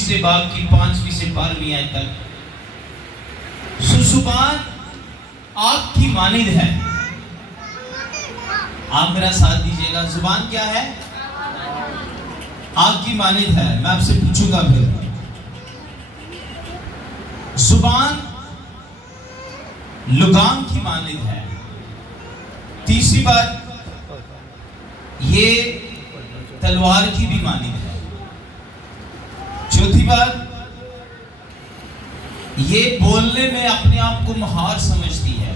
तीसरे बाब की 5वीं से 12वीं आयत तक। जुबान आग की मानिंद है। आप मेरा साथ दीजिएगा। जुबान क्या है? आग की मानिंद है। मैं आपसे पूछूंगा फिर। जुबान लगाम की मानिंद है। तीसरी बात, ये तलवार की भी मानिंद है। चौथी बात, ये बोलने में अपने आप को महार समझती है।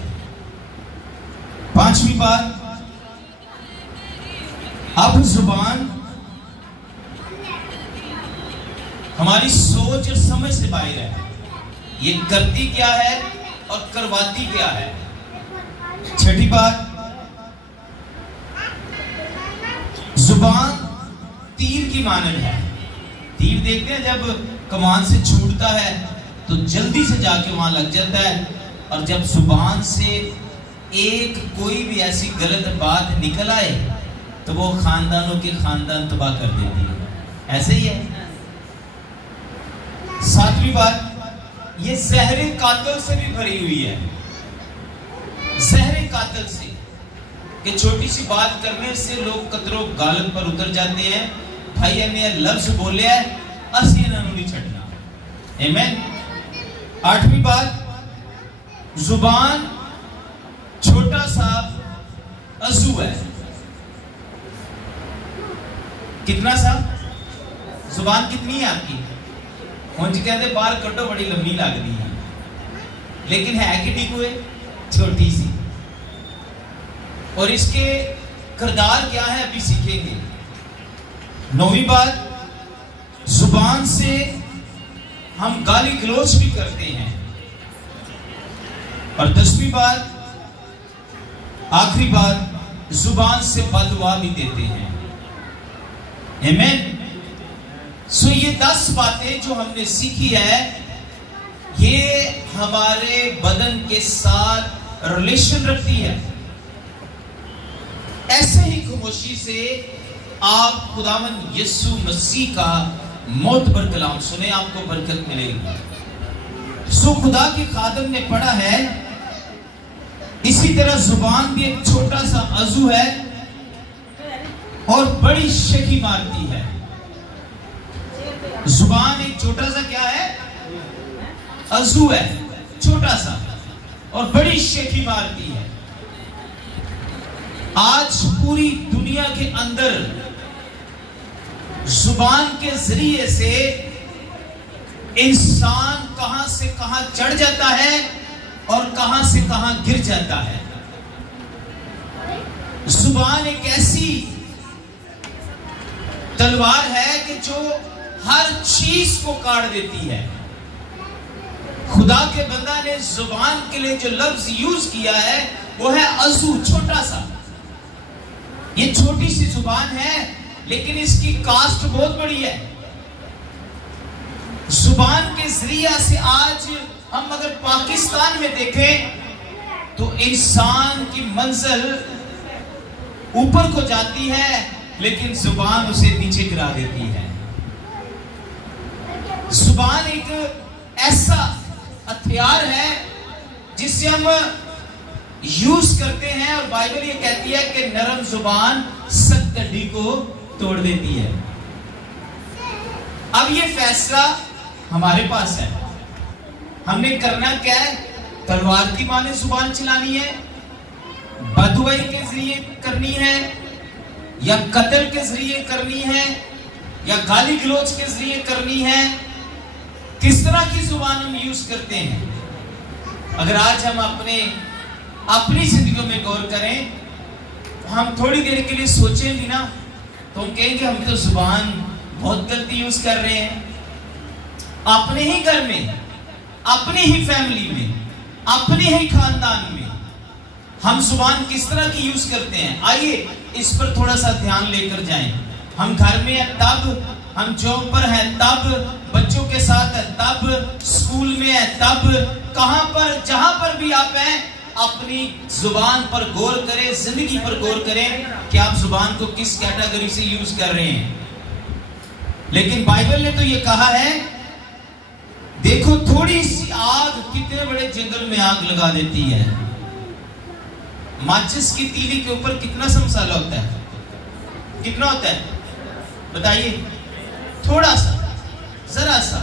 पांचवी बात, अब जुबान हमारी सोच और समझ से बाहर है। ये करती क्या है और करवाती क्या है। छठी बात, जुबान तीर की मानद है। तीर देखते हैं जब कमान से छूटता है तो जल्दी से जाके वहां लग जाता है, और जब जुबान से एक कोई भी ऐसी गलत बात निकल आए तो वो खानदानों के खानदान तबाह कर देती है। ऐसे ही है। सातवीं बात, ये जहरे कातिल से भी भरी हुई है। जहरे कातिल से कि छोटी सी बात करने से लोग कतरो गालत पर उतर जाते हैं। भाई हमें लफ्ज बोले है, असी नहीं छड़ना। आमीन। आठवीं बात, जुबान छोटा सा अज़ू है। कितना सा? जुबान कितनी है आपकी? मुझे कहते बाहर कटो, बड़ी लंबी लगती है, लेकिन है कितनी को? छोटी सी। और इसके किरदार क्या है अभी सीखेंगे। नौवीं बात, जुबान से हम गाली गलौज भी करते हैं। और 10वीं बात, आखिरी बात, जुबान से बददुआ भी देते हैं। आमीन। सो ये 10 बातें जो हमने सीखी है, ये हमारे बदन के साथ रिलेशन रखती है। ऐसे ही खामोशी से आप खुदावंद यीशु मसीह का मौत पर कलाम सुने, आपको बरकत मिलेगी। सो खुदा के खादम ने पढ़ा है, इसी तरह जुबान भी एक छोटा सा अज़ू है और बड़ी शेखी मारती है। जुबान एक छोटा सा क्या है? अज़ू है, छोटा सा, और बड़ी शेखी मारती है। आज पूरी दुनिया के अंदर जुबान के जरिए से इंसान कहां से कहां चढ़ जाता है और कहां से कहां गिर जाता है। जुबान एक ऐसी तलवार है कि जो हर चीज को काट देती है। खुदा के बंदा ने जुबान के लिए जो लफ्ज यूज किया है वो है अज़ू, छोटा सा। ये छोटी सी जुबान है, लेकिन इसकी कास्ट बहुत बड़ी है। जुबान के जरिया से आज हम अगर पाकिस्तान में देखें तो इंसान की मंजिल ऊपर को जाती है, लेकिन जुबान उसे नीचे गिरा देती है। जुबान एक ऐसा हथियार है जिससे हम यूज करते हैं, और बाइबल ये कहती है कि नरम जुबान सख्त हड्डी को तोड़ देती है। अब ये फैसला हमारे पास है, हमने करना क्या है। तलवार की माने जुबान चलानी है, बददुआई के जरिए करनी है, या कत्ल के जरिए करनी है, या गाली गलौज के जरिए करनी है। किस तरह की जुबान हम यूज करते हैं। अगर आज हम अपनी जिंदगी में गौर करें, हम थोड़ी देर के लिए सोचें भी ना, तो हम कहेंगे हम तो जुबान बहुत गलती यूज कर रहे हैं। अपने ही घर में, अपनी ही फैमिली में, अपने ही खानदान में हम जुबान किस तरह की यूज करते हैं। आइए इस पर थोड़ा सा ध्यान लेकर जाएं। हम घर में हैं तब, हम जॉब पर हैं तब, बच्चों के साथ है तब, स्कूल में है तब, कहां पर जहां पर भी आप हैं, अपनी जुबान पर गौर करें, जिंदगी पर गौर करें कि आप जुबान को किस कैटेगरी से यूज कर रहे हैं। लेकिन बाइबल ने तो ये कहा है, देखो थोड़ी सी आग कितने बड़े जंगल में आग लगा देती है। माचिस की तीली के ऊपर कितना सा मसाला होता है? कितना होता है बताइए? थोड़ा सा, जरा सा।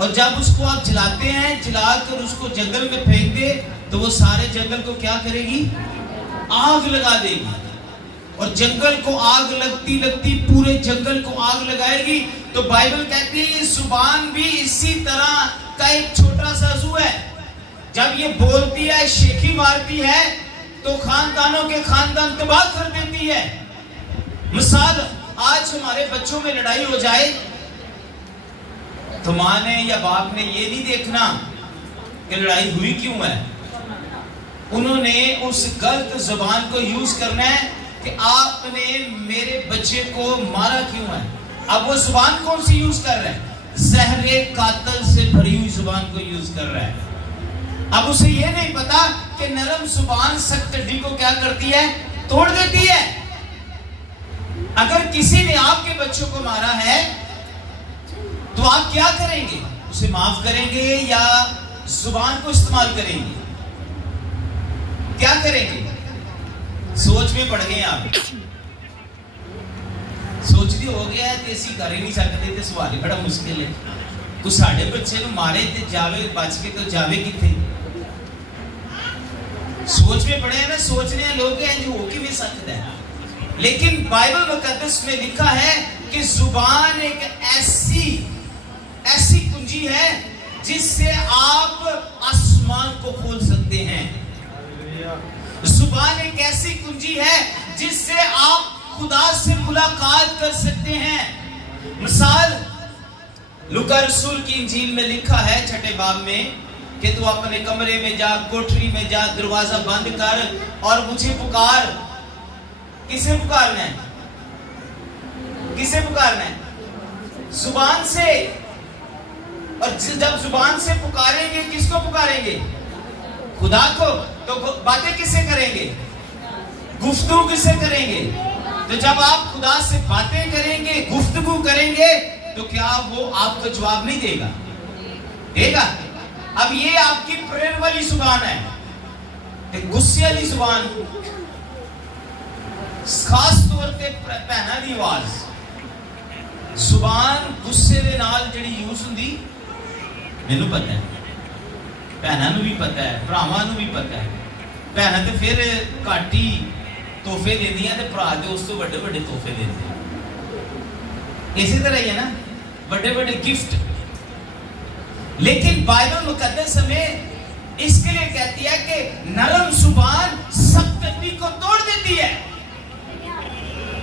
और जब उसको आप जलाते हैं, जलाकर उसको जंगल में फेंक दे तो वो सारे जंगल को क्या करेगी? आग लगा देगी। और जंगल को आग लगती लगती पूरे जंगल को आग लगाएगी। तो बाइबल कहती है ये जुबान भी इसी तरह का एक छोटा सा अज़ू है। जब ये बोलती है, शेखी मारती है, तो खानदानों के खानदान तबाह कर देती है। मिसाल, आज हमारे बच्चों में लड़ाई हो जाए तो माँ ने या बाप ने ये नहीं देखना कि लड़ाई हुई क्यों है, उन्होंने उस गलत जुबान को यूज करना है कि आपने मेरे बच्चे को मारा क्यों है। अब वो जुबान कौन सी यूज कर रहा है? जहरे कातल से भरी हुई जुबान को यूज कर रहा है। अब उसे ये नहीं पता कि नरम जुबान सख्त हड्डी को क्या करती है? तोड़ देती है। अगर किसी ने आपके बच्चों को मारा है तो आप क्या करेंगे? उसे माफ करेंगे या जुबान को इस्तेमाल करेंगे? क्या करेंगे? सोच में पड़ गए आप। सोचती हो गया है तेसी कर ही नहीं सकते, सवाल ही बड़ा मुश्किल है। कुछ साढ़े बच्चे को मारे ते जावे बच के तो जावे किथे? सोच में पड़े हैं ना, सोचने लोग हैं जो हो कि भी सकता है। लेकिन बाइबल मुकद्दस में लिखा है कि जुबान एक ऐसी कुंजी है जिससे आप आसमान को खोल सकते हैं। जुबान एक ऐसी कुंजी है जिससे आप खुदा से मुलाकात कर सकते हैं। मिसाल, लूका रसूल की इंजील में लिखा है 6 बाब में कि तू अपने कमरे में जा, कोठरी में जा, दरवाजा बंद कर और मुझे पुकार। किसे पुकारना है? किसे पुकारना है? जुबान से। और जब जुबान से पुकारेंगे, किसको पुकारेंगे? खुदा को। तो बातें किससे करेंगे? गुफ्तगू किससे करेंगे? तो जब आप खुदा से बातें करेंगे, गुफ्तगू करेंगे, तो क्या वो आपको जवाब नहीं देगा? देगा। अब ये आपकी प्रेयर वाली जुबान है, गुस्से वाली जुबान, खास तौर पे भैना दी आवाज। जुबान गुस्से दे नाल जिहड़ी यूज हुंदी, मैनू पता है, भैनों नूं भी पता है, भरावां नूं भी पता है। भैनां ते फिर घट ही तोहफे देंदियां ते भरा ते उस तो बड़े बड़े तोहफे देंदे। इसी तरह ही है ना, बड़े बड़े गिफ्ट। लेकिन बाइबल मुकद्दस हमें इसके लिए कहती है कि नरम जुबान सख्त हड्डी को तोड़ देती है।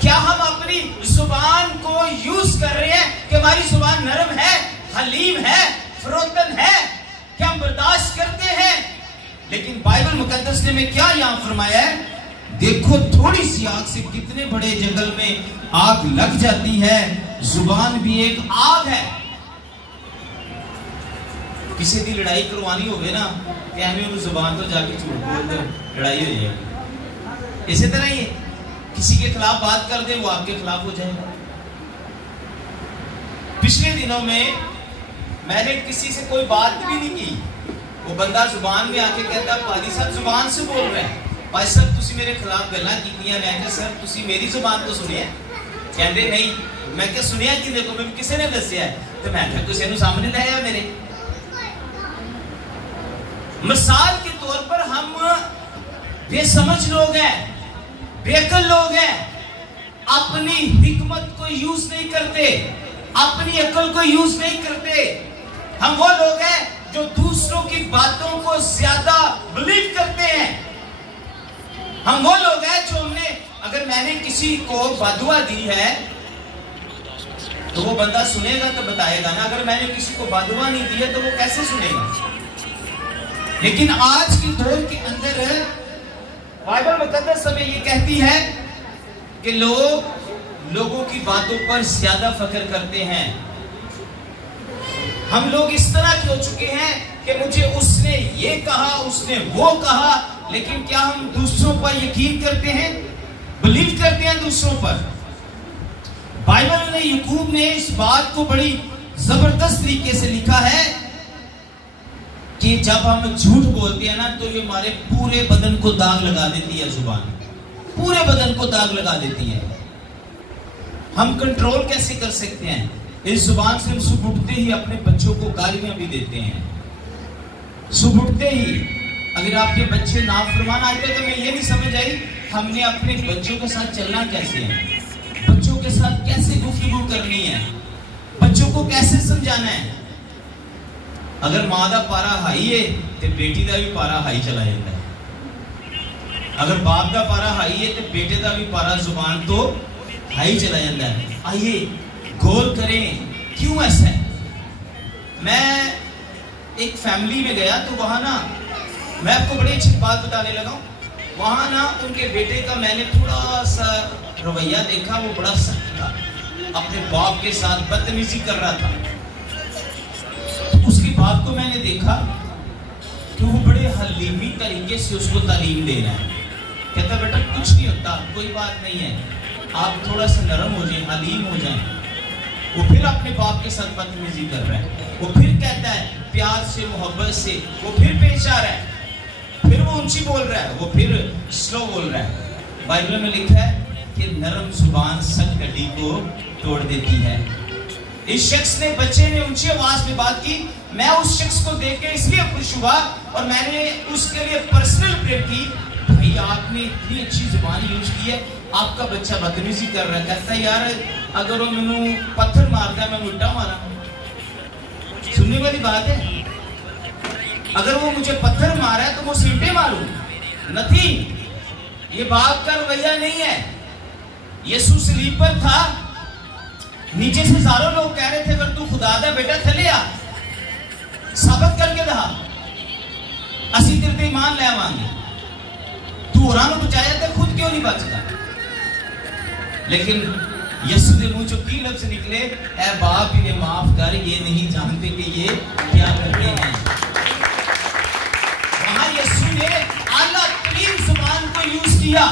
क्या हम अपनी जुबान को यूज कर रहे हैं कि हमारी जुबान नरम है, हलीम है, फरोतन है? क्या हम बर्दाश्त करते हैं? लेकिन बाइबल मुकद्दस ने में क्या यहां फरमाया है? देखो थोड़ी सी आग से कितने बड़े जंगल में आग लग जाती है। जुबान भी एक आग है। किसी की लड़ाई करवानी होवे ना, कहने जुबान तो जाके झूठ बोल दे, लड़ाई हो जाएगी। इसी तरह ही किसी के खिलाफ बात कर दे, वो आपके खिलाफ हो जाएगा। पिछले दिनों में मैंने किसी से कोई बात भी नहीं की, वो बंदा जुबान में आके कहता, पादी साहब जुबान से बोल रहे हैं, भाई साहब तुसी मेरे खिलाफ गल्लां कीतियां। मैं कहा सर तुसी मेरी जुबान तो सुनिया? कहते नहीं। मैं क्या सुनिया कि देखो मैं किसी ने दसिया है? तो मैं क्या किसी ने सामने लाया मेरे? मिसाल के तौर पर हम बेसमझ लोग हैं, बेअक्ल लोग हैं, अपनी हिकमत को यूज नहीं करते, अपनी अक्ल को यूज नहीं करते। हम वो लोग हैं जो दूसरों की बातों को ज्यादा बिलीव करते हैं। हम वो लोग हैं जो अगर मैंने किसी को बदुआ दी है तो वो बंदा सुनेगा तो बताएगा ना, अगर मैंने किसी को बदुआ नहीं दी है तो वो कैसे सुनेगा? लेकिन आज के दौर के अंदर बाइबल मुकद्दस हमें ये कहती है कि लोगों की बातों पर ज्यादा फख्र करते हैं। हम लोग इस तरह के हो चुके हैं कि मुझे उसने ये कहा, उसने वो कहा, लेकिन क्या हम दूसरों पर यकीन करते हैं? बिलीव करते हैं दूसरों पर? बाइबल ने, याकूब ने इस बात को बड़ी जबरदस्त तरीके से लिखा है कि जब हम झूठ बोलते हैं ना तो ये हमारे पूरे बदन को दाग लगा देती है। जुबान पूरे बदन को दाग लगा देती है। हम कंट्रोल कैसे कर सकते हैं? इस जुबान से हम सुबह उठते ही अपने बच्चों को गालियां भी देते हैं। सुबह उठते ही अगर आपके बच्चे नाफरमान आते तो मैं ये नहीं समझ आई हमने अपने बच्चों के साथ चलना कैसे है, बच्चों के साथ कैसे गुफ्तगू करनी है, बच्चों को कैसे समझाना है। अगर मां का पारा हाई है तो बेटी का भी पारा हाई चला जाता है। अगर बाप का पारा हाई है तो बेटे का भी पारा जुबान तो हाई चला जाता है। आइए गौर करें क्यों ऐसा है। मैं एक फैमिली में गया तो वहां ना, मैं आपको बड़ी अच्छी बात बताने लगा हूं। वहां ना उनके बेटे का मैंने थोड़ा सा रवैया देखा, वो बड़ा सख्त था, अपने बाप के साथ बदतमीजी कर रहा था। तो उसके बाप को मैंने देखा कि वो बड़े हलीमी तरीके से उसको तालीम दे रहा है। कहता बेटा कुछ नहीं होता, कोई बात नहीं है, आप थोड़ा सा नरम हो जाए, हलीम हो जाए। वो फिर अपने बाप के साथ बदतमीजी कर रहा है। वो फिर कहता है प्यार से, मोहब्बत से, वो फिर पेश आ रहा है, फिर वो ऊंची बोल रहा है, वो फिर स्लो बोल रहा है। बाइबल में लिखा है कि नरम जुबान सख्त हड्डी को तोड़ देती है। इस शख्स ने, बच्चे ने ऊंची आवाज में बात की। मैं उस शख्स को देख के इसलिए खुश हुआ और मैंने उसके लिए पर्सनल प्रेयर की, भाई आपने इतनी अच्छी जुबान यूज की है, आपका बच्चा बदतमीजी कर रहा है। कहता है यार अगर वो मैंने पत्थर मारता है मैं मुट्ठा मारा, सुनने वाली बात है। अगर वो मुझे पत्थर मारा है तो मैं सीटे मारूं? नहीं, ये बाप का रवैया नहीं है। यीशु सलीब पर था, नीचे से हजारों लोग कह रहे थे अगर तू खुदा दा बेटा थले आ, साबित करके दहा, असी तेरे ते ईमान ले आवांगे। तू होरां नूं बचाया तो खुद क्यों नहीं बचता? लेकिन यीशु के मुंह चों की लफ्ज निकले, ऐ बाप इन्हें माफ कर, ये नहीं जानते कि ये क्या कर रहे हैं। वहां यीशु ने आला तरीन जुबान को यूज किया,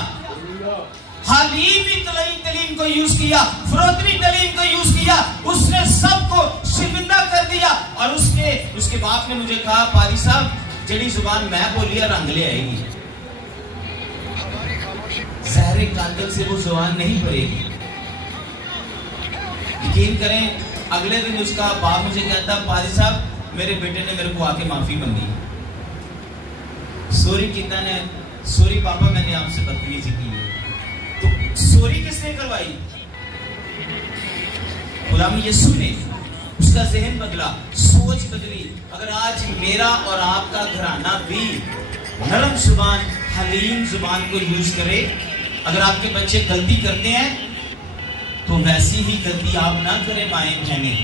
हलीमी तलीम को यूज किया, फरोतनी तलीम को यूज किया। उसने सबको शिकंदा कर दिया। और उसके बाप ने मुझे कहा पारी साहब जड़ी जुबान मैं बोलिया रंग ले आएगी, जहरे कातिल से वो जुबान नहीं भरेगी। यकीन करें अगले दिन उसका बाप मुझे कहता पादी साहब मेरे बेटे ने मेरे को आके माफी मांगी, सॉरी कितना ने, सॉरी पापा मैंने आपसे बदतमीजी की है। तो सॉरी किसने करवाई? गुलाम यीशु ने। उसका जहन बदला, सोच बदली। अगर आज मेरा और आपका घराना भी नरम जुबान, हलीम जुबान को यूज करे, अगर आपके बच्चे गलती करते हैं तो वैसी ही गलती आप ना करें। माएं बहनें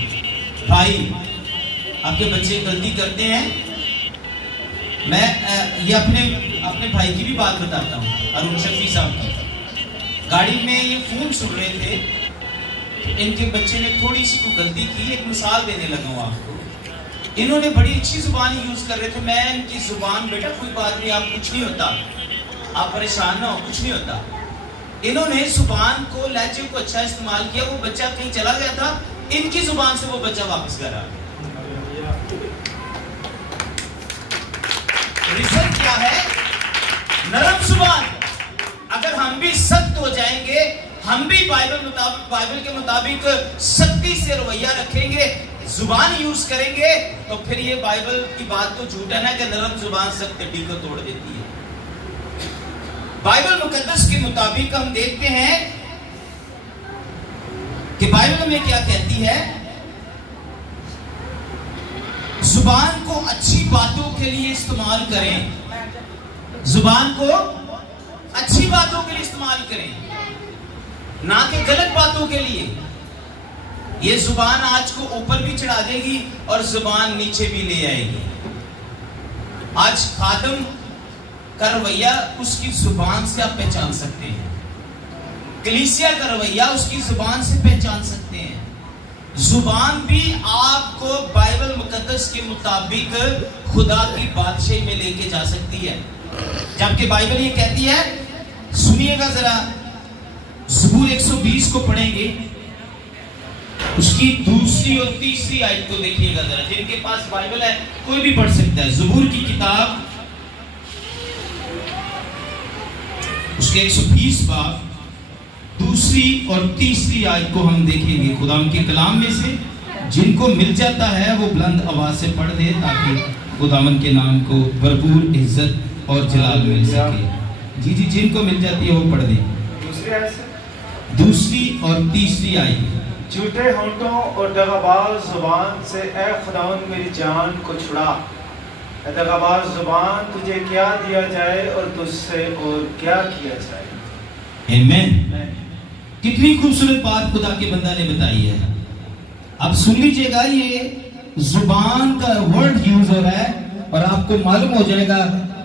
भाई, आपके बच्चे गलती करते हैं, मैं ये अपने भाई की भी बात बताता हूँ, अरुण शफी साहब की। गाड़ी में ये फोन सुन रहे थे तो इनके बच्चे ने थोड़ी सी को गलती की। एक मिसाल देने लगा हूँ आपको। इन्होंने बड़ी अच्छी जुबान यूज कर रहे थे। मैं इनकी जुबान, बेटा कोई बात नहीं, आप कुछ नहीं होता, आप परेशान ना हो, कुछ नहीं होता। इन्होंने जुबान को, लहजे को अच्छा इस्तेमाल किया। वो बच्चा कहीं चला गया था, इनकी जुबान से वो बच्चा वापस घर आ गया। रिजल्ट क्या है? नरम जुबान। अगर हम भी सख्त हो जाएंगे, हम भी बाइबल के मुताबिक सख्ती से रवैया रखेंगे, जुबान यूज करेंगे, तो फिर ये बाइबल की बात तो झूठ है ना कि नरम जुबान सख्त हड्डी को तोड़ देती है। बाइबल मुकद्दस के मुताबिक हम देखते हैं कि बाइबल में क्या कहती है। जुबान को अच्छी बातों के लिए इस्तेमाल करें, जुबान को अच्छी बातों के लिए इस्तेमाल करें, ना कि गलत बातों के लिए। ये जुबान आज को ऊपर भी चढ़ा देगी और जुबान नीचे भी ले आएगी। आज खादम का रवैया उसकी जुबान से आप पहचान सकते हैं, कलीसिया का रवैया उसकी जुबान से पहचान सकते हैं। जुबान भी आपको बाइबल मुकद्दस के मुताबिक खुदा की बादशाही में लेके जा सकती है। जबकि बाइबल ये कहती है, सुनिएगा जरा, ज़बूर 120 को पढ़ेंगे। उसकी दूसरी और तीसरी आयत को देखिएगा जरा, जिनके पास बाइबल है कोई भी पढ़ सकता है। ज़बूर की किताब उसके 120 बाब दूसरी और तीसरी आयत को हम देखेंगे। खुदा उनके कलाम में से जिनको मिल जाता है वो बुलंद आवाज से पढ़ दे, ताकि खुदावन के नाम को भरपूर इज्जत और जलाल मिल सके। जी जी, जिनको मिल जाती है वो पढ़ दे। दूसरी और तीसरी आयत। झूठे होंठों और दगाबाज जुबान से ए खुदावन मेरी जान को छुड़ा। दगाबाज जुबान तुझे क्या दिया जाए और तुझसे और क्या किया जाए। आमीन। कितनी खूबसूरत बात खुदा के बंदा ने बताई है। अब सुन लीजिएगा, ये जुबान का वर्ड यूज हो रहा है और आपको मालूम हो जाएगा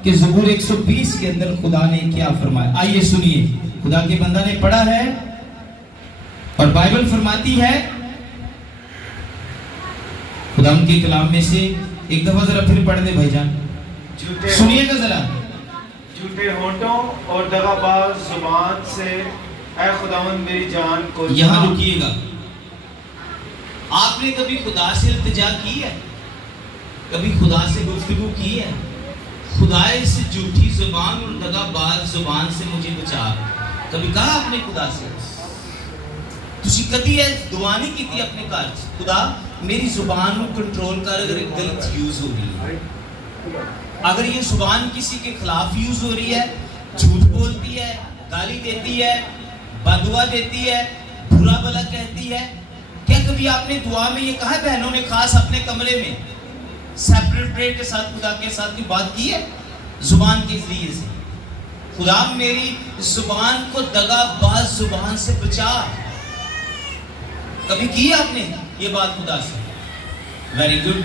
कि ज़बूर 120 के अंदर खुदा ने क्या फरमाया। आइए सुनिए, खुदा के बंदा ने पढ़ा है और बाइबल फरमाती है, खुदा के कलाम में से एक दफा जरा फिर पढ़ दे भाईजान, सुनिएगा जरा। झूठे होंठों और दगाबाज जुबान से ऐ खुदावन मेरी जान को। यहां रुकिएगा। आपने कभी खुदा से इल्तिजा की है? कभी खुदा से गुफ्तगू की है? खुदा इस झूठी जुबान और दगाबाज जुबान से मुझे बचा। कभी कहा आपने खुदा से? तुसी कदी है दुआ नहीं की थी अपने घर, खुदा मेरी जुबान को कंट्रोल कर, अगर गलत यूज हो रही है, अगर ये जुबान किसी के खिलाफ यूज हो रही है, झूठ बोलती है, गाली देती है, बदुआ देती है, बुरा भला कहती है, क्या कभी आपने दुआ में ये कहा? बहनों ने खास अपने कमरे में सेपरेट के साथ खुदा के साथ की बात की है जुबान के जरिए से, खुदा मेरी जुबान को दगाबाज जुबान से बचा। कभी की आपने ये बात खुदा से? Very good.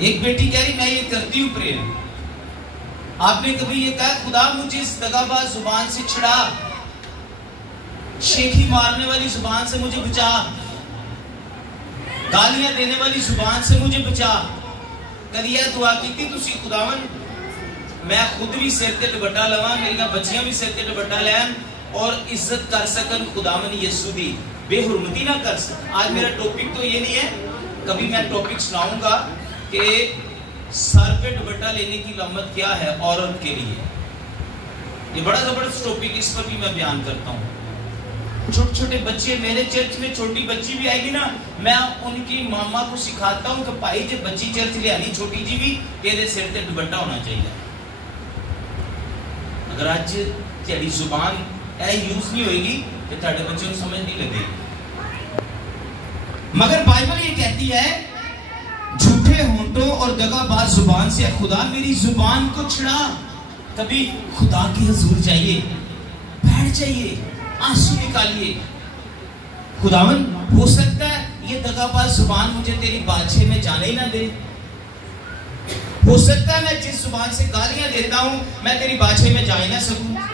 एक बेटी कह रही मैं ये करती हूँ प्रेयर। आपने कभी ये कहा खुदा मुझे इस दगाबाज जुबान से छुड़ा, शेखी मारने वाली जुबान से मुझे बचा, गालियां देने वाली जुबान से मुझे बचा? कभी यह दुआ की थी तुसी खुदावन मैं खुद भी सिर ते दुपट्टा लवा, मेरी बच्चियां भी सिर ते दुपट्टा लैन और इज्जत कर सकन खुदावन यीशु दी, बेहुरमती ना कर सकन। आज मेरा टॉपिक तो ये नहीं है, कभी मैं टॉपिक सुनाऊंगा कि सर पे दुपट्टा लेने की लामत क्या है औरत के लिए। ये बड़ा जबरदस्त टॉपिक, इस पर भी मैं बयान करता हूँ। छोटे छोटे बच्चे, मेरे चर्च में छोटी बच्ची भी आएगी ना, मैं उनकी मामा को सिखाता हूँ कि भाई जब बच्ची चर्च ले आनी छोटी जी भी तेरे सिर पे दुपट्टा होना चाहिए। अगर आज तेरी जुबान यूज नहीं होगी तो तेरे बच्चे को समझ नहीं लगेगी। मगर बाइबल ये कहती है झूठे होंठों और दगाबाज जुबान से खुदा मेरी जुबान को छुड़ा। कभी खुदा के हुजूर जाइए, बैठ जाइए, आंसू निकालिए। खुदावन हो सकता है ये दगाबाज जुबान मुझे तेरी बादशाह में जाने ही ना दे, हो सकता है मैं जिस जुबान से गालियां देता हूं मैं तेरी बादशाह में जा ही ना सकूं।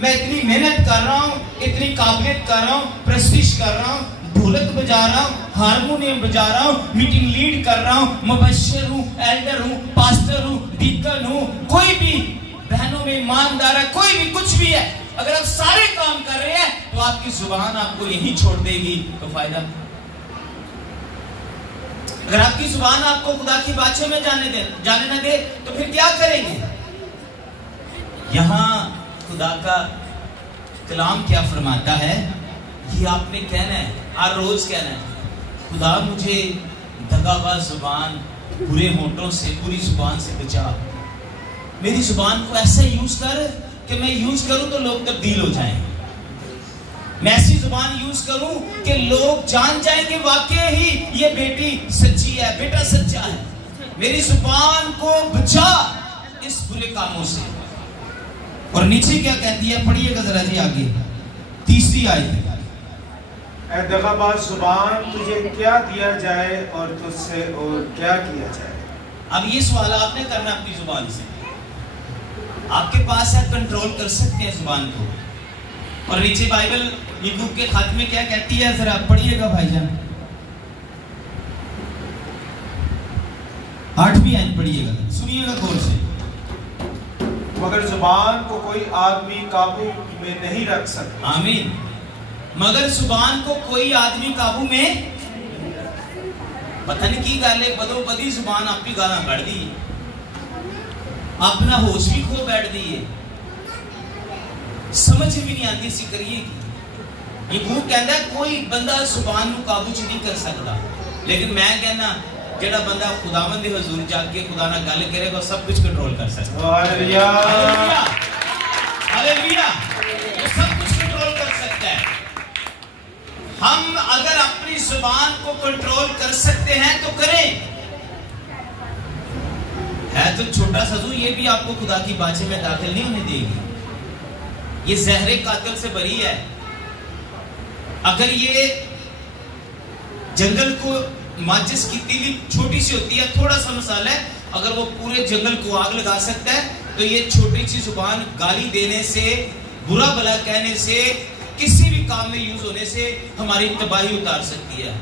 मैं इतनी मेहनत कर रहा हूं, इतनी काबिलियत कर रहा हूं, प्रस्तिश कर रहा हूं, ढोलक बजा रहा हूं, हारमोनियम बजा रहा हूं, मीटिंग लीड कर रहा हूं, मुबश्शिर हूं, एल्डर हूं, पास्टर हूं, डीकन हूं, कोई भी बहनों में ईमानदार है, कोई भी कुछ भी है, अगर आप सारे काम कर रहे हैं तो आपकी जुबान आपको यहीं छोड़ देगी तो फायदा। अगर आपकी जुबान आपको खुदा की बादशाह में जाने न दे तो फिर क्या करेंगे? यहां खुदा का कलाम क्या फरमाता है, ये आपने कहना है, हर रोज कहना है, खुदा मुझे दगाबाज जुबान, बुरे होंठों से, बुरी जुबान से बचा। मेरी जुबान को ऐसा यूज कर कि मैं यूज करूं तो लोग तब्दील हो जाएं। मैं ऐसी जुबान यूज करूं कि लोग जान जाएं कि वाकई ही ये बेटी सच्ची है, बेटा सच्चा है। मेरी जुबान को बचा इस बुरे कामों से। और नीचे क्या कहती है, पढ़िएगा जरा जी आगे, तीसरी आयत। ऐ दगाबाज जुबान तुझे क्या दिया जाए और तुझसे और क्या किया जाए। अब ये सवाल आपने करना अपनी जुबान से, आपके पास है, कंट्रोल कर सकते हैं जुबान को। और नीचे बाइबल याकूब के खत में क्या कहती है, जरा पढ़िएगा भाईजान, 8वीं आयत पढ़िएगा, सुनिएगा गौर से। मगर जुबान को कोई आदमी काबू में नहीं रख सकता। आमीन। मगर जुबान को कोई आदमी काबू में पता नहीं की गल है, बदो बदी जुबान आप ही गाला कढ़ दी, अपना होश भी खो बैठ दी है, समझ भी नहीं आती सी करिए की। ये खूब कहता है कोई बंदा जुबान को काबू च नहीं कर सकता, लेकिन मैं कहना जेड़ा बंदा खुदावंद दे हुजूर जाके खुदा नाल गल करेगा सब कुछ कंट्रोल कर सकता है। हालेलुया हालेलुया, वो सब कुछ कंट्रोल कर सकता है। हम अगर अपनी जुबान को कंट्रोल कर सकते हैं तो करें। है तो छोटा सजू, ये भी आपको खुदा की बाछे में दाखिल नहीं होने देगी। ये जहरे कातिल से भरी है। अगर ये जंगल को माचिस की तीली छोटी सी होती है, थोड़ा सा मसाला है, अगर वो पूरे जंगल को आग लगा सकता है, तो ये छोटी सी जुबान गाली देने से, बुरा भला कहने से, किसी भी काम में यूज होने से हमारी तबाही उतार सकती है।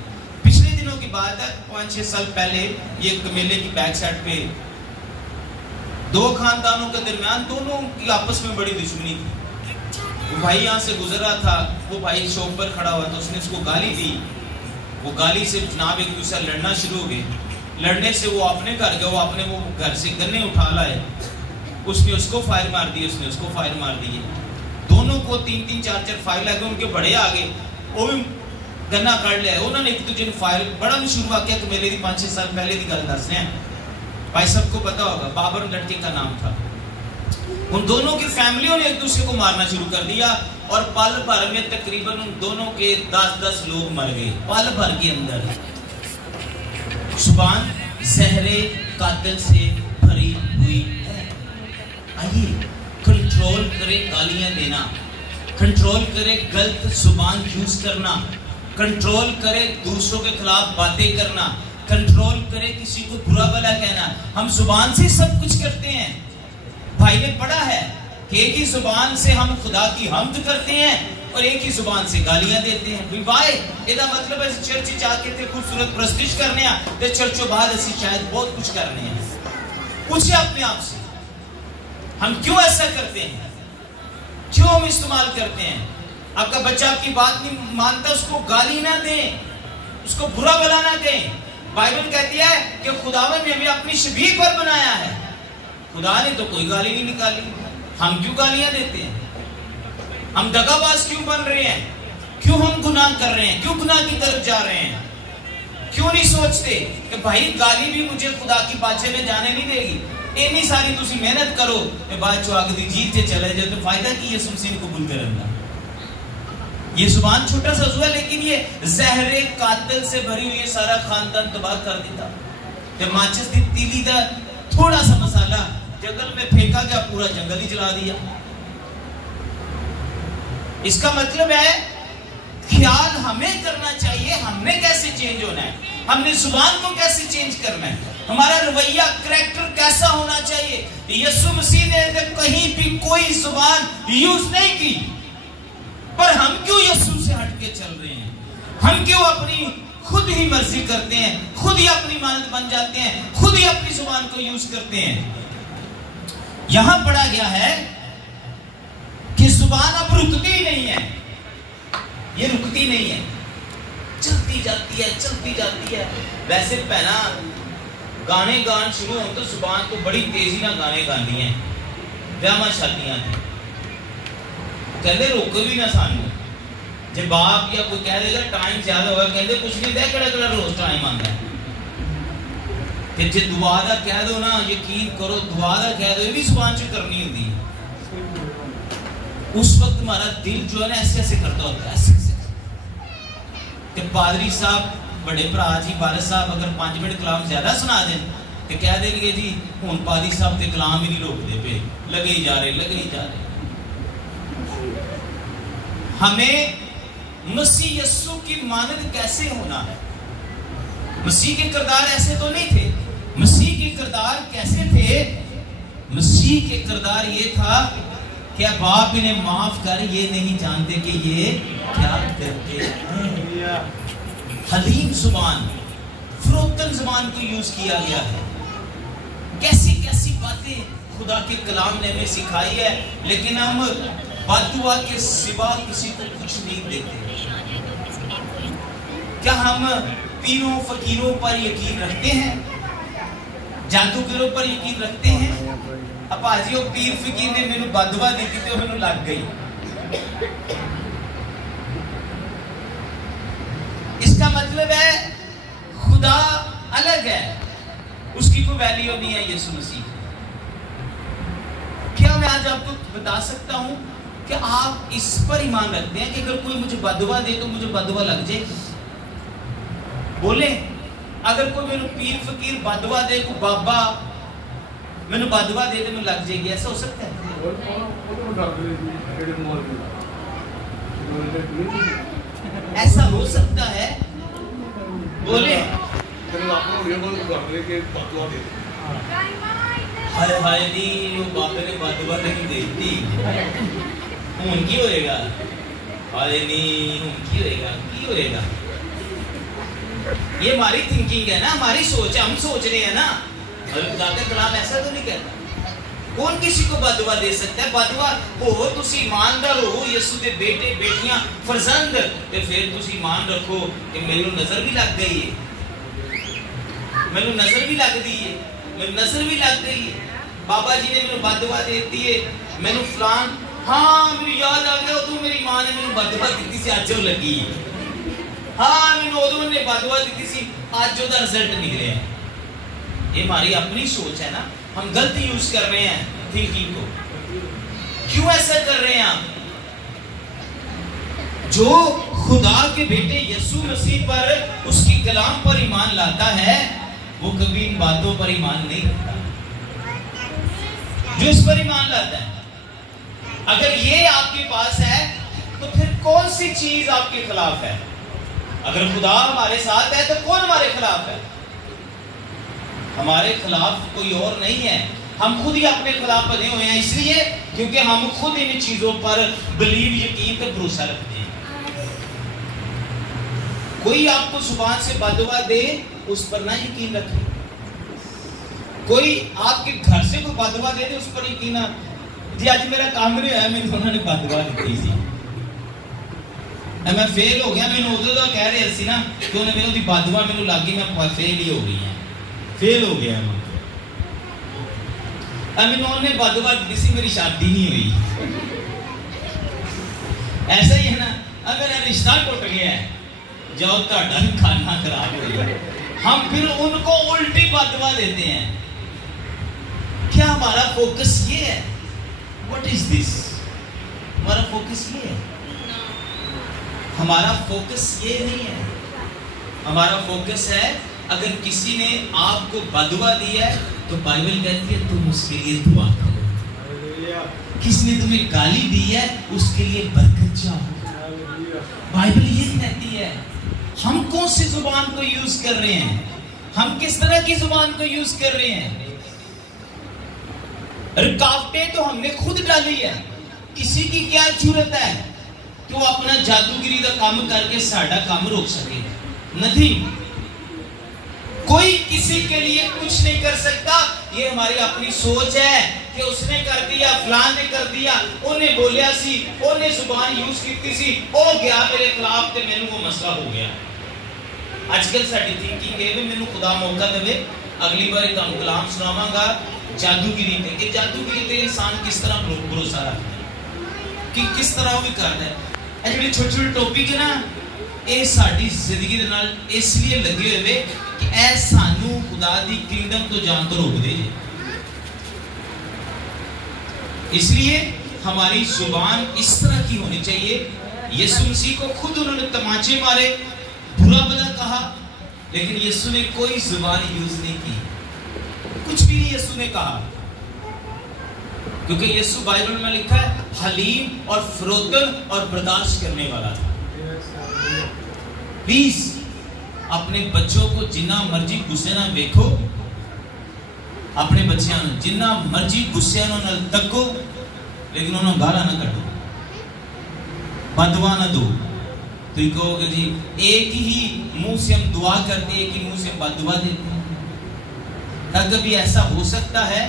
पिछले दिनों की बात है, 5-6 साल पहले ये कमेले की बैक साइड पे दो खानदानों के दरमियान दोनों की आपस में बड़ी दुश्मनी थी। वो भाई यहाँ से गुजर रहा था, वो भाई शॉप पर खड़ा हुआ था, उसने उसको गाली दी। वो गाली से जनाब एक दूसरा लड़ना शुरू हो गए। लड़ने से वो अपने घर गया, वो अपने वो घर से गन्ने उठा लाए, उसने उसको फायर मार दिए, उसने उसको फायर मार दिए। दोनों को 3-3 4-4 फायर लगे, उनके बड़े आ गए, वो भी गन्ना काट लिया। उन्होंने एक दूसरे फायर, बड़ा मशहूर वाकया कि मेरे 5-6 साल पहले की गल दस रहे हैं भाई, सबको पता होगा, बाबर लड़के का नाम था। उन दोनों की फैमिलियों ने एक दूसरे को मारना शुरू कर दिया और पल भर में तकरीबन उन दोनों के 10-10 लोग मर गए पल भर के अंदर। जुबान जहरे कातिल से भरी हुई है। आइए कंट्रोल करे गालियां देना, कंट्रोल करे गलत जुबान यूज करना, कंट्रोल करे दूसरों के खिलाफ बातें करना, कंट्रोल करे किसी को बुरा भला कहना। हम जुबान से सब कुछ करते हैं। भाई ने पढ़ा है कि एक ही जुबान से हम खुदा की हम्द करते हैं और एक ही जुबान से गालियां देते हैं। विवाह ਇਹਦਾ मतलब है चर्च जाके ते खूबसूरत प्रस्तुति करने आ ते चर्चों बाद ऐसी शायद बहुत कुछ करने हैं। पूछिए अपने आप से, हम क्यों ऐसा करते हैं, क्यों हम इस्तेमाल करते हैं? आपका बच्चा आपकी बात नहीं मानता, उसको गाली ना दें, उसको बुरा भला ना दें। बाइबल कहती है कि खुदावन ने हमें अपनी शबीह पर बनाया है। खुदा ने तो कोई गाली नहीं निकाली, हम क्यों गालियां देते हैं? हम दगाबाज क्यों बन रहे हैं? क्यों हम गुनाह कर रहे हैं? क्यों गुनाह की तरफ जा रहे हैं? क्यों नहीं सोचते कि भाई गाली भी मुझे खुदा की बाछे में जाने नहीं देगी। इतनी सारी तुसी मेहनत करो ते बाद चो आगे दी जीत से चले जाए तो फायदा की है सुमसीन कबूल करना। ये जुबान छोटा सा हुआ, लेकिन ये जहरे कातिल से भरी हुई सारा खानदान तबाह कर देता। ते माचिस दी तीली दा थोड़ा सा मसाला जंगल में फेंका गया, पूरा जंगल ही जला दिया। इसका मतलब है ख्याल हमें करना चाहिए, हमने कैसे चेंज होना है, हमने जुबान को कैसे चेंज करना है, हमारा रवैया करैक्टर कैसा होना चाहिए। यीशु मसीह ने कहीं भी कोई जुबान यूज नहीं की, पर हम क्यों यीशु से हटके चल रहे हैं? हम क्यों अपनी खुद ही मर्जी करते हैं, खुद ही अपनी मानद बन जाते हैं, खुद ही अपनी जुबान को यूज करते हैं? यहां पढ़ा गया है कि जुबान अब रुकती नहीं है, ये रुकती नहीं है, चलती जाती है, चलती जाती है। वैसे पहला गाने गान शुरू हो तो जुबान को बड़ी तेजी ना गाने गानी है, ब्याह शादियां कहते रोको भी ना सानू। जब बाप या कोई कह देगा टाइम ज्यादा होगा, कहते कुछ नहीं दे केड़ा रोज टाइम आंदा है। ते जे दुआ दा कह दो ना, यकीन करो दुआ दा कह दो, ये भी जुबान से करनी होती है। उस वक्त हमारा दिल जो है ना ऐसे ऐसे करता होता है, ऐसे ऐसे। ते पादरी साहब बड़े भरा जी वारिस साहब अगर 5 मिनट कलाम ज्यादा सुना दें तो कह देंगे जी हुण पादरी साहब ते कलाम ही नहीं रोकते पे, लगे ही जा रहे, लगे ही जा रहे। हमें मसीह यीशु की मानद कैसे होना है? मसीह के किरदार ऐसे तो नहीं थे। मसीह के किरदार कैसे थे? मसीह के किरदार ये था कि बाप इन्हें माफ कर, ये नहीं जानते कि ये क्या करते हैं। हलीम जुबान, फरोतन जुबान को यूज किया गया है। कैसी कैसी बातें खुदा के कलाम ने हमें सिखाई है, लेकिन हम बददुआ के सिवा किसी को कुछ नहीं देते। क्या हम पीरों फकीरों पर यकीन रखते हैं? जादूगरों पर यकीन रखते हैं? अब आज वो पीर फकीर ने मैंने बददुआ दी थी तो मैंने लग गई। इसका मतलब है खुदा अलग है, उसकी कोई वैल्यू नहीं है यीशु मसीह। क्या मैं आज आपको बता सकता हूं कि आप इस पर ईमान रखते हैं कि अगर कोई मुझे बददुआ दे तो मुझे बददुआ लग जाए? बोले, अगर कोई मेरे पीर फकीर बददुआ दे, को बाबा मैंने बददुआ दे तो मैं लग जाएगी, ऐसा हो सकता है? ऐसा हो सकता है? बोले हाय हाय नहीं, वो बाबे ने बददुआ नहीं देती, उनकी होएगा। हाय नहीं, उनकी होएगा, की होएगा। ये हमारी थिंकिंग है ना, हमारी सोच है, हम सोच रहे हैं ना। और खुदा का कलाम ऐसा तो नहीं कहता। कौन किसी को बददुआ दे सकता है? बददुआ हो तुसी ईमानदार हो, यीशु दे बेटे बेटियां फरजंद, ते फिर तुसी ईमान रखो कि मेनू नजर भी लग गई है, मेनू नजर भी लग दी है, मेनू नजर भी लग गई है। बाबा जी ने मेनू बददुआ दे दी है, मेनू फलान, हाँ मेरी याद आ गया, तू मेरी मां ने मेनू बददुआ दी थी, आज वो लगी है। हाँ मैंने उदों ने बददुआ दी थी, आज उसका रिजल्ट निकले है। ये हमारी अपनी सोच है ना, हम गलत यूज कर रहे हैं थिंकिंग को। क्यों ऐसा कर रहे हैं आप? जो खुदा के बेटे यीशु मसीह पर, उसकी कलाम पर ईमान लाता है, वो कभी इन बातों पर ईमान नहीं रखता। जो इस पर ईमान लाता है, अगर ये आपके पास है तो फिर कौन सी चीज आपके खिलाफ है? अगर खुदा हमारे साथ है तो कौन हमारे खिलाफ है? हमारे खिलाफ कोई और नहीं है, हम खुद ही अपने खिलाफ बने हुए हैं, इसलिए क्योंकि हम खुद इन चीजों पर बिलीव, यकीन पे भरोसा रखते हैं। कोई आपको जुबान से बददुआ दे, उस पर ना यकीन रखें। कोई आपके घर से कोई बददुआ दे, उस पर यकीन ना। जी आज मेरा काम नहीं होया, मैंने उन्होंने बददुआ दी थी, मैं फेल हो गया, मैंने उदों तो कह रहे सी ना कि उन्हें मैंने दी बददुआ मैंने लग गई, मैं फेल ही हो गई है, फेल हो गया मैं। मैंने उन्हें बददुआ दी थी, मेरी शादी नहीं हुई। ऐसा ही है ना, अगर रिश्ता टूट गया है, जाओ ਤੁਹਾਡਾ खाना खराब हो गया, हम फिर उनको उल्टी बददुआ देते हैं। क्या हमारा फोकस ये है? What is this? हमारा फोकस ये है? हमारा फोकस ये नहीं है। हमारा फोकस है, अगर किसी ने आपको बददुआ दिया है तो बाइबल कहती है तुम उसके लिए दुआ करो। किसने तुम्हें गाली दी है उसके लिए बरकत चाहो। बाइबल ये कहती है। हम कौन सी जुबान को यूज कर रहे हैं? हम किस तरह की जुबान को यूज कर रहे हैं? रुकावटें तो हमने खुद डाली है। किसी की क्या जरूरत है कि वो अपना जादूगिरी का काम करके साडा काम रोक सके? नहीं, कोई किसी के लिए कुछ नहीं कर सकता। ये हमारी अपनी सोच है कि उसने कर दिया, फलान ने कर दिया, उन्हें बोलिया सी, उन्हें जुबान यूज की सी, ओ गया मेरे खिलाफ ते मैनू वो मसला हो गया। आजकल साडी थिंकिंग है, मैनू खुदा मौका देवे, अगली बार तुहानू कलाम सुनावांगा जादूगिरी ते, कि जादूगिरी ते इंसान किस तरह भरोसा रखता है, कि किस तरह वो करता है। ये जेडे छोटे छोटे टॉपिक है ना, ये साडी जिंदगी दे नाल इसलिए लगे हुए कि ऐ सानू खुदा दी किंगडम तो जान तो रोक दे। इसलिए हमारी जुबान इस तरह की होनी चाहिए। यीशु मसीह को खुद उन्होंने तमाचे मारे, बुरा भला कहा, लेकिन यीशु ने कोई जुबान यूज नहीं की, कुछ भी नहीं यीशु ने कहा, क्योंकि यीशु बाइबल में लिखा है हलीम और फरोतन और बर्दाश्त करने वाला था। प्लीज अपने बच्चों को जिन्ना मर्जी गुस्से ना देखो, अपने बच्चों जिन्ना मर्जी गुस्से नाल तको, लेकिन उन्होंने गाला ना कटो, बददुआ ना दो। तो कहोगे जी एक ही मुंह से हम दुआ करते हैं, एक ही मुंह से बददुआ देते हैं। कभी ऐसा हो सकता है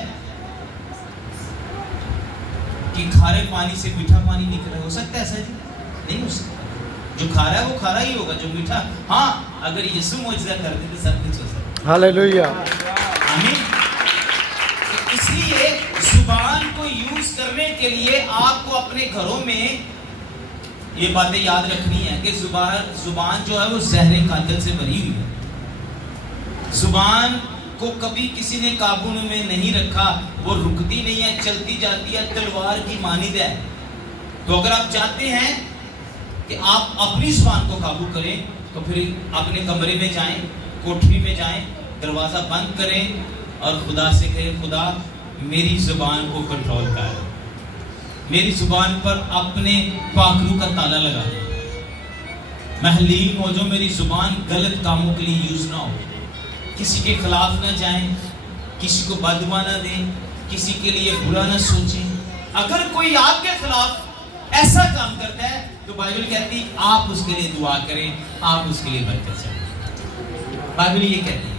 कि कि खारे पानी से मीठा पानी निकले, हो सकता है ऐसा जी? नहीं हो सकता। जो खारा है वो खारा ही होगा, जो मीठा, हाँ अगर यीशु मौजूदा कर दे तो सब कुछ हो सकता है। हालेलुया, आमीन। इसलिए जुबान को यूज करने के लिए आपको अपने घरों में ये बातें याद रखनी है कि जुबान जो है वो जहर कातिल से भरी हुई है। जुबान को कभी किसी ने काबू में नहीं रखा, वो रुकती नहीं है, चलती जाती है, तलवार की मानिद है। तो अगर आप चाहते हैं कि आप अपनी जुबान को काबू करें तो फिर अपने कमरे में जाएं, कोठरी में जाएं, दरवाजा बंद करें और खुदा से कहें, खुदा मेरी जुबान को कंट्रोल कर, मेरी जुबान पर अपने पाखरू का ताला लगा दे। मैं हलीम हो जो मेरी जुबान गलत कामों के लिए यूज ना हो, किसी के खिलाफ ना जाएं, किसी को बददुआ ना दें, किसी के लिए बुरा ना सोचें। अगर कोई आपके खिलाफ ऐसा काम करता है तो बाइबल कहती आप उसके लिए दुआ करें, आप उसके लिए बरकत चाहें। बाइबल ये कहती है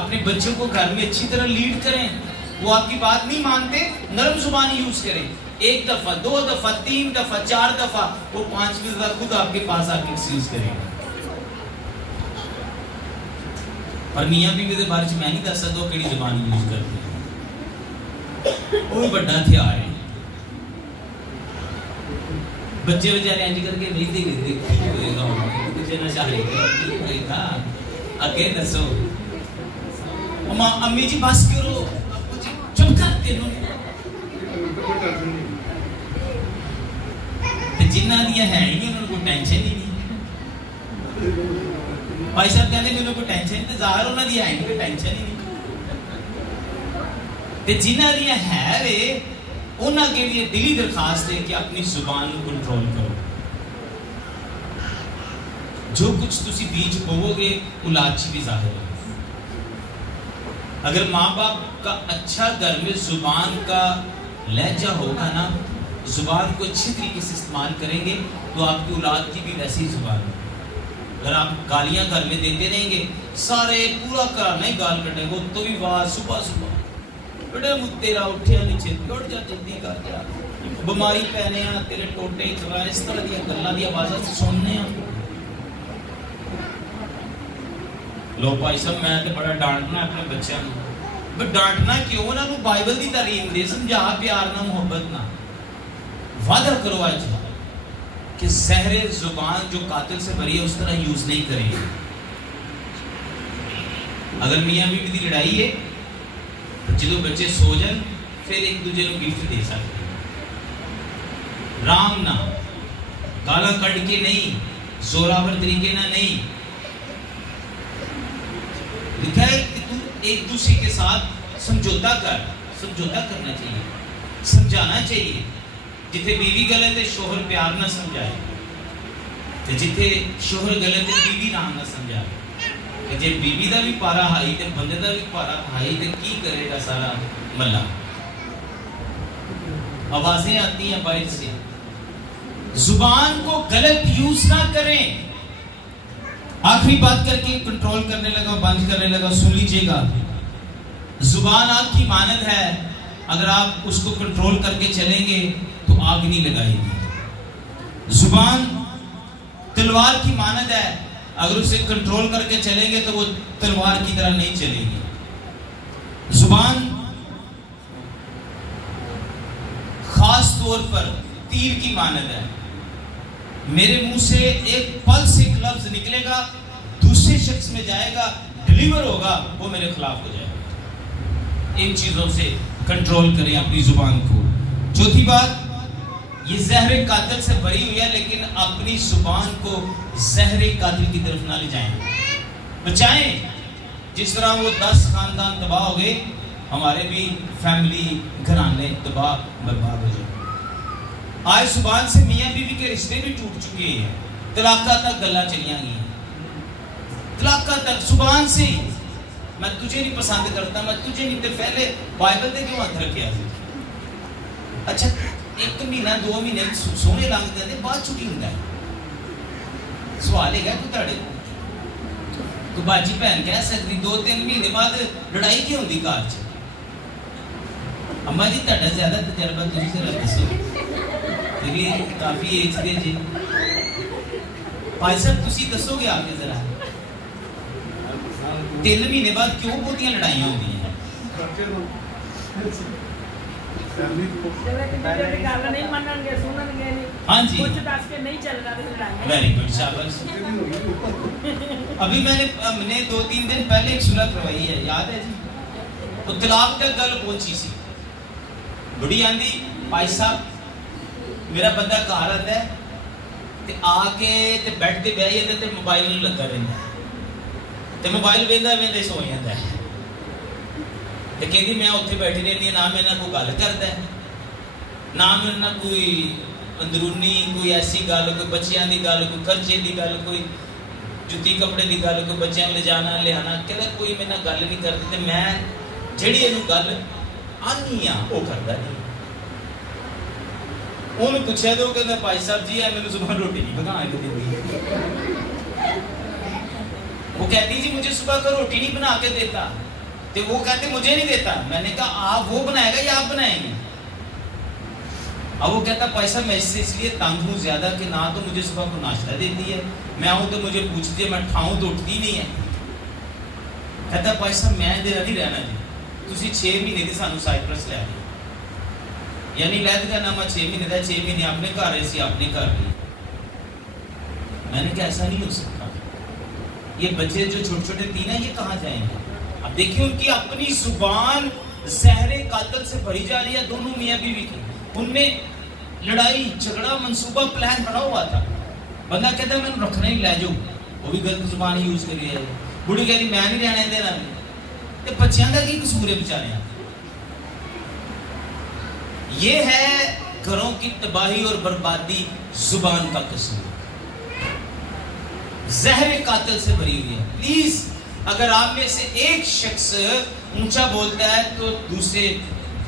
अपने बच्चों को घर में अच्छी तरह लीड करें। वो आपकी बात नहीं मानते, नरम जुबान यूज करें। 1 दफा, 2 दफा, 3 दफा, 4 दफा, वो 5वीं दफा खुद आपके पास आके एक्सक्यूज करेगा। पर मियां बीवी के बारे में मैं नहीं दस सकता कि जुबान यूज करते, वो बड़ा हथियार है। बच्चे बेचारे इंज करके नहीं देखे नशा लेगा अगे दसो अम्मी जी बस करो, चुप कर जिन्ना दिया है ही नहीं, उनको टेंशन ही नहीं। भाई साहब कहते मेरे को टेंशन तो जाहिर होना दिया है नहीं, टेंशन ही नहीं। ते जिन्ना दिया है वे उन्होंने के लिए दिली दरखास्त है कि अपनी जुबान को कंट्रोल करो। जो कुछ तुसी बीज बोओगे उलाची भी जाहिर होगी। अगर माँ बाप का अच्छा घर में जुबान का लहजा होगा ना, जुबान को अच्छी तरीके से इस्तेमाल करेंगे तो आपकी औलाद की भी वैसी जुबान है। अगर आप गालियां घर में देते रहेंगे, सारे पूरा घर नहीं गाल कटेंगे तो भी वाह सुबह सुबह बड़े मुत्तेरा उठिया नीचे उठ जा, जल्दी कर जा, बीमारी पैने आ, तेरे टोटे करा, इस तरह दी गल्लां दी आवाज़ां सुनने आ। लो भाई साहब मैं तो बड़ा डांटना अपने बच्चों को, पर डांटना क्यों? उन्होंने बाइबल की तालीम दे, समझा, प्यार ना मोहब्बत ना। वादा करो आज कि जहरे जुबान जो कातिल से भरी है उस तरह यूज नहीं करेंगे। अगर मियां बीवी की लड़ाई है जो बच्चे सो जाए फिर एक दूसरे को गिफ्ट दे सकते, राम ना गाला कट के नहीं, जोरावर तरीके ना नहीं। लिखा है कि तू एक दूसरे के साथ समझौता कर, समझौता करना चाहिए, समझाना चाहिए। जिथे बीवी गलत है शोहर प्यार ना समझाए, ते जिथे शोहर गलत है बीवी नाम ना समझाए। जे बीवी का भी पारा हाई ते बंदे का भी पारा हाई ते की करेगा सारा मल्ला। आवाजें आती हैं बाहर से। जुबान को गलत यूज ना करें। आखिरी बात करके कंट्रोल करने लगा, बंद करने लगा, सुन लीजिएगा। जुबान आग की मानद है, अगर आप उसको कंट्रोल करके चलेंगे तो आग नहीं लगाएगी। जुबान तलवार की मानद है, अगर उसे कंट्रोल करके चलेंगे तो वो तलवार की तरह नहीं चलेगी। जुबान खास तौर पर तीर की मानद है। मेरे मुंह से एक पल से एक लफ्ज निकलेगा, दूसरे शख्स में जाएगा, डिलीवर होगा, वो मेरे खिलाफ हो जाएगा। इन चीजों से कंट्रोल करें अपनी जुबान को। चौथी बात, ये जहरे कातिल से भरी हुई है, लेकिन अपनी जुबान को जहरे कातिल की तरफ ना ले जाएं, बचाएं। जिस तरह वो 10 खानदान तबाह हो गए, हमारे भी फैमिली घराने तबाह बर्बाद हो जाए। आज जुबान से मियां बीवी के रिश्ते भी टूट चुके हैं, तलाका तक गल्ला चलियां गई, तलाका तक जुबान से। मैं तुझे नहीं पसंद करता, मैं तुझे नहीं, तो पहले बाइबल से क्यों हाथ रखे? अच्छा 1 महीना 2 महीने सोने लगते हैं, बाद छुट्टी होता है। सवाल है तुहाडे तो बाजी भैन कह सकती 2-3 महीने बाद लड़ाई क्यों होती घर च? अम्मा जी तुहाडा ज्यादा तजर्बा, तुसीं जरा दसो। तेरी काफी एज दे जी भाई साहब तुसी दसोगे आगे जरा 3 महीने बाद क्यों बहुतियां लड़ाइयां होंदी हैं हाँ जी वेरी गुड शाबाश अभी हमने 2-3 दिन पहले एक सुलह करवाई है याद है जी तो तलाक तक गल पहुंची सी बुढ़ी आंदी भाई साहब मेरा बंदा घर आता है ते आके ते बेड ते बह जाता ते मोबाइल लगा रहा ते मोबाइल वेंदा वेंदे सो जाता है ते कहती मैं उत्थे बैठी रहनी ना मेरे कोई गल करता है ना मेरे ना कोई अंदरूनी कोई ऐसी गल कोई बच्चियां दी गल कोई खर्चे दी गल कोई जुत्ती कपड़े दी गल कोई बच्चियां ले जाना लियाना कहता कोई मेरे नाल गल नहीं करती ते मैं जेड़ी इहनूं गल आनी आ वो करदा नहीं उन्हें पूछा तो कहता भाई साहब जी है मैंने सुबह रोटी नहीं बना के देती वो कहती जी मुझे सुबह का रोटी नहीं बना के देता तो वो कहते मुझे नहीं देता मैंने कहा आप वो बनाएगा या आप बनाएंगे अब वो कहता भाई साहब मैं इससे इसलिए तंग हूँ ज्यादा कि ना तो मुझे सुबह को नाश्ता देती है मैं आऊँ तो मुझे पूछती है मैं ठाऊँ तो उठती नहीं है कहता भाई साहब मैं इधर नहीं रहना जी तुसी 6 महीने की सानू साइप्रस लै दी यानी लैद का नामा 6 महीने का 6 महीने अपने घर है सी अपने घर लिए मैंने कहा ऐसा नहीं हो सकता ये बच्चे जो छोटे छोटे 3 है ये कहाँ जाएंगे अब देखिए उनकी अपनी जुबान जहरे कातल से भरी जा रही है दोनों मियाँ बीवी की उनमें लड़ाई झगड़ा मंसूबा प्लान बना हुआ था बंदा कहता मैंने रखना ही ले जाओ वो भी गलत जुबान यूज करी है बुढ़ी कहती मैं नहीं रहने देना ते बच्चों का की कसूर है बेचारे ये है घरों की तबाही और बर्बादी जुबान का कसूर जहर कातिल से भरी हुई है प्लीज अगर आप में से एक शख्स ऊंचा बोलता है तो दूसरे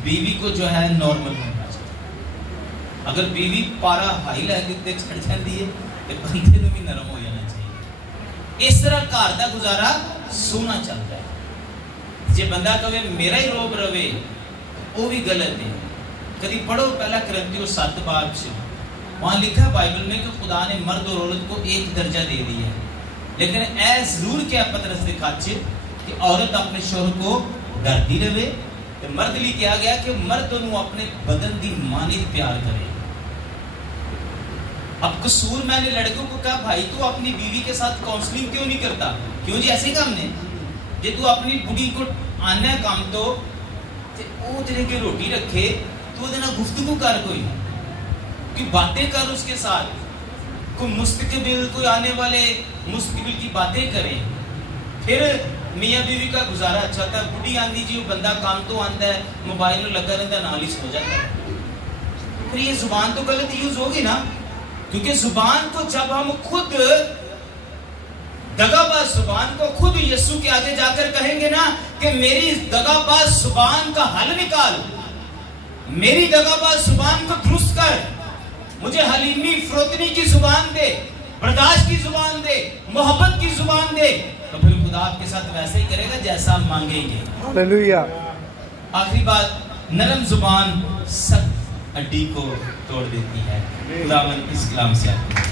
बीवी को जो है नॉर्मल होना चाहिए अगर बीवी पारा हाई लैके चढ़ जाती है तो बंदे को भी नरम हो जाना चाहिए इस तरह घर का गुजारा सोना चलता है जे बंदा कहे मेरा ही रोब रवे वो भी गलत है कभी पढ़ो पहला करंथियों 7 बाब से वहां लिखा बाइबल में कि खुदा ने मर्द और औरत को एक दर्जा दे दिया है लेकिन ऐ जरूर क्या पतरस दिखा कि औरत अपने शोहर को डरती रहे तो मर्द लिए कहा गया कि मर्द अपने बदन की मानित प्यार करे अब कसूर मैंने लड़कों को कहा भाई तू अपनी बीवी के साथ काउंसलिंग क्यों नहीं करता क्यों जी ऐसे काम ने जे तू अपनी बुढ़ी को आना काम तो तेरे के रोटी रखे तो गुफ्तगू कर कोई बातें कर उसके साथ कोई मुस्तकबिल कोई आने वाले मुस्तकबिल की बातें करें फिर मियाँ बीवी का गुजारा अच्छा था बुढ़ी आंदी जी वो बंदा काम तो आता है मोबाइल में लगा रहता नाल ही सो जाता है फिर ये जुबान तो गलत यूज होगी ना क्योंकि जुबान को जब हम खुद दगाबाज जुबान को खुद यीशु के आगे जाकर कहेंगे ना कि मेरी दगाबाज जुबान का हल निकाल मेरी दगाबाज जुबान को दुरुस्त कर मुझे हलीमी फरोतनी की जुबान दे बर्दाश्त की जुबान दे मोहब्बत की जुबान दे तो फिर खुदा आपके साथ वैसे ही करेगा जैसा आप मांगेंगे हालेलुया आखिरी बात नरम जुबान सख्त हड्डी को तोड़ देती है खुदावंद इस कलाम से आपको